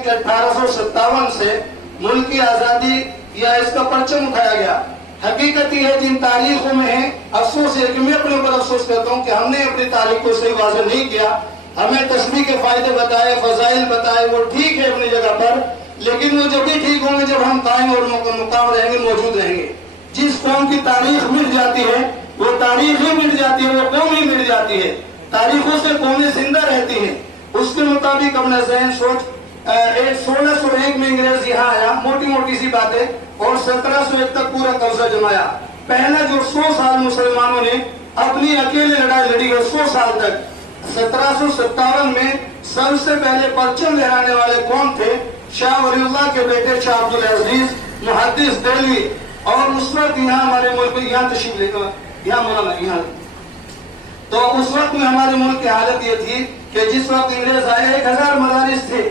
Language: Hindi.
हैं कि 1857 से मुल्क की आजादी या इसका परचम उठाया गया। हकीकत यह है जिन तारीखों में है, अफसोस है कि मैं अपने ऊपर अफसोस करता हूँ कि हमने अपनी तारीख को सही वाज़ेह नहीं किया। हमें तस्बीह के फायदे बताए, फजाइल बताए, वो ठीक है अपनी जगह पर, लेकिन वो जब भी ठीक होंगे जब हम कायम और मुकाम रहेंगे, मौजूद रहेंगे। जिस कौम की तारीख मिट जाती है वो तारीख ही मिट जाती है, वो कौम ही मिट जाती है। तारीखों से कौमें जिंदा रहती हैं। उसके मुताबिक अपना जहन सोच 1601 में अंग्रेज यहाँ आया, मोटी मोटी सी बातें, और 1701 तक पूरा कब्जा जमाया। पहला जो 100 साल मुसलमानों ने अपनी अकेले लड़ाई लड़ी है 100 साल तक। 1757 में सबसे पहले परचम लहराने वाले कौन थे? शाह वलीउल्लाह के बेटे शाह अब्दुल अजीज मुहद्दिस देलवी। और उस वक्त यहाँ हमारे मुल्क में यहाँ तशरीफ लेकर यहाँ मौलाना यहाँ, तो उस वक्त में हमारे मुल्क की हालत ये थी कि जिस वक्त अंग्रेज आए 1000 मदारिस थे,